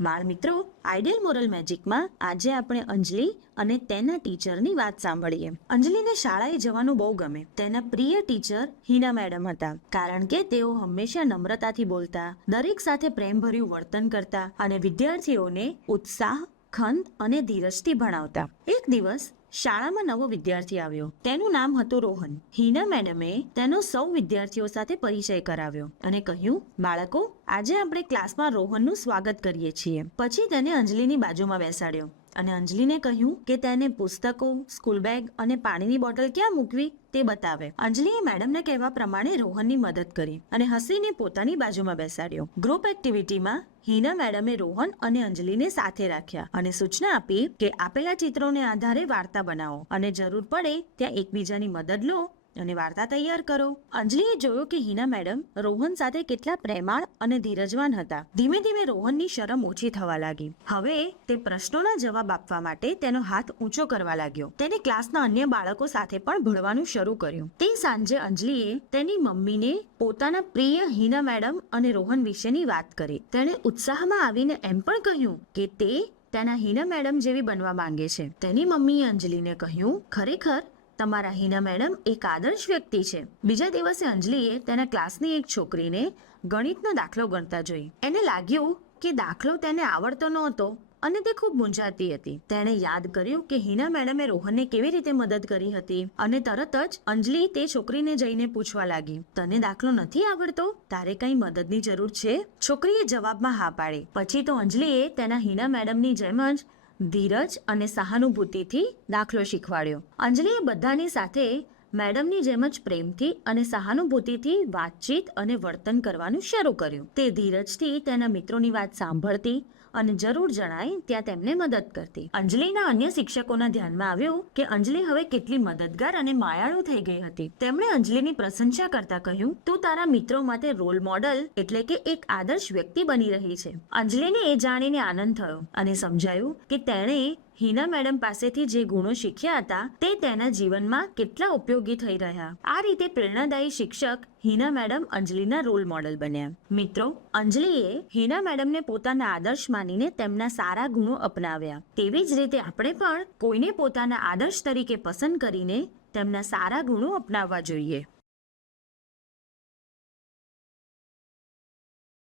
બાળ મિત્રો ideal moral મેજિકમાં આજે આપણે અંજલિ અને તેના ટીચરની વાત સાંભળીએ. અંજલિને શાળાએ જવાનું બહુ ગમે. તેના પ્રિય ટીચર હિના મેડમ હતા. કારણ કે તેઓ હંમેશા નમ્રતાથી બોલતા, દરેક સાથે પ્રેમભર્યું વર્તન કરતા અને વિદ્યાર્થીઓને ઉત્સાહ ખંત અને ધીરજથી ભણાવતા. એક દિવસ શાળામાં નવો વિદ્યાર્થી આવ્યો. તેનું નામ હતું રોહન. હિના મેડમે તેનો સૌ વિદ્યાર્થીઓ સાથે પરિચય કરાવ્યો અને કહ્યું, બાળકો, આજે આપણે ક્લાસમાં રોહનનું સ્વાગત કરીએ છીએ. પછી તેને અંજલિની બાજુમાં બેસાડ્યો. અને અંજલિને કહ્યું કે તેને પુસ્તકો, સ્કૂલ બેગ અને પાણીની બોટલ ક્યાં મૂકવી તે બતાવે. અંજલિએ મેડમને કહેવા પ્રમાણે રોહનની મદદ કરી અને હસીને પોતાની બાજુમાં બેસાડ્યો. ગ્રુપ એક્ટિવિટીમાં હિના મેડમે રોહન અને અંજલિને સાથે રાખ્યા અને સૂચના આપી કે આપેલા ચિત્રોને આધારે વાર્તા બનાવો અને જરૂર પડે ત્યાં એકબીજાની મદદ લો અને વાર્તા તૈયાર કરો. અંજલિએ જોયું કે હિના મેડમ રોહન સાથે કેટલા પ્રેમાળ અને ધીરજવાન હતા. ધીમે ધીમે રોહનની શરમ ઓછી થવા લાગી. હવે તે પ્રશ્નોના જવાબ આપવા માટે તેનો હાથ ઊંચો કરવા લાગ્યો. તેને ક્લાસના અન્ય બાળકો સાથે પણ ભણવાનું શરૂ કર્યું. તે સાંજે અંજલિએ તેની મમ્મીને પોતાના પ્રિય હિના મેડમ અને રોહન વિશેની વાત કરી. તેણે ઉત્સાહમાં આવીને એમ પણ કહ્યું કે તે તેના હિના મેડમ જેવી બનવા માંગે છે. તેની મમ્મીએ અંજલિને કહ્યું, ખરેખર તમારા હિના મેડમ એક આદર્શ વ્યક્તિ છે. બીજા દિવસે અંજલિએ તેના ક્લાસની એક છોકરીને ગણિતનો દાખલો ગણતા જોઈ. એને લાગ્યું કે દાખલો તેને આવડતો નહોતો અને તે ખૂબ મૂંઝાતી હતી. તેણે યાદ કર્યું કે હિના મેડમે રોહનને કેવી રીતે મદદ કરી હતી અને તરત જ અંજલિ તે છોકરીને જઈને પૂછવા લાગી, તને દાખલો નથી આવડતો? તારે કઈ મદદની જરૂર છે? છોકરીએ જવાબમાં હા પાડી. પછી તો અંજલિએ તેના હિના મેડમની જેમ જ ધીરજ અને સહાનુભૂતિથી દાખલો શીખવાડ્યો. અંજલિએ બધાની સાથે મેડમની જેમ જ પ્રેમથી અને સહાનુભૂતિથી વાતચીત અને વર્તન કરવાનું શરૂ કર્યું. તે ધીરજથી તેના મિત્રોની વાત સાંભળતી અને જરૂર જણાય ત્યાં તેમને મદદ કરતી. અંજલિના અન્ય શિક્ષકોના ધ્યાનમાં આવ્યું કે અંજલિ હવે કેટલી મદદગાર અને માયાળુ થઈ ગઈ હતી. તેમણે અંજલિની પ્રશંસા કરતા કહ્યું, તું તારા મિત્રો માટે રોલ મોડલ એટલે કે એક આદર્શ વ્યક્તિ બની રહી છે. અંજલિને એ જાણીને આનંદ થયો અને સમજાયું કે તેણે હિના મેડમ પાસેથી જે ગુણો શીખ્યા હતા, તે તેના જીવનમાં કેટલા ઉપયોગી થઈ રહ્યા. આ રીતે પ્રેરણાદાયી શિક્ષક હિના મેડમ અંજલિના રોલ મોડલ બન્યા. મિત્રો, અંજલિએ હિના મેડમને પોતાના આદર્શ માનીને તેમના સારા ગુણો અપનાવ્યા. તેવી જ રીતે આપણે પણ કોઈને પોતાના આદર્શ તરીકે પસંદ કરીને તેમના સારા ગુણો અપનાવવા જોઈએ.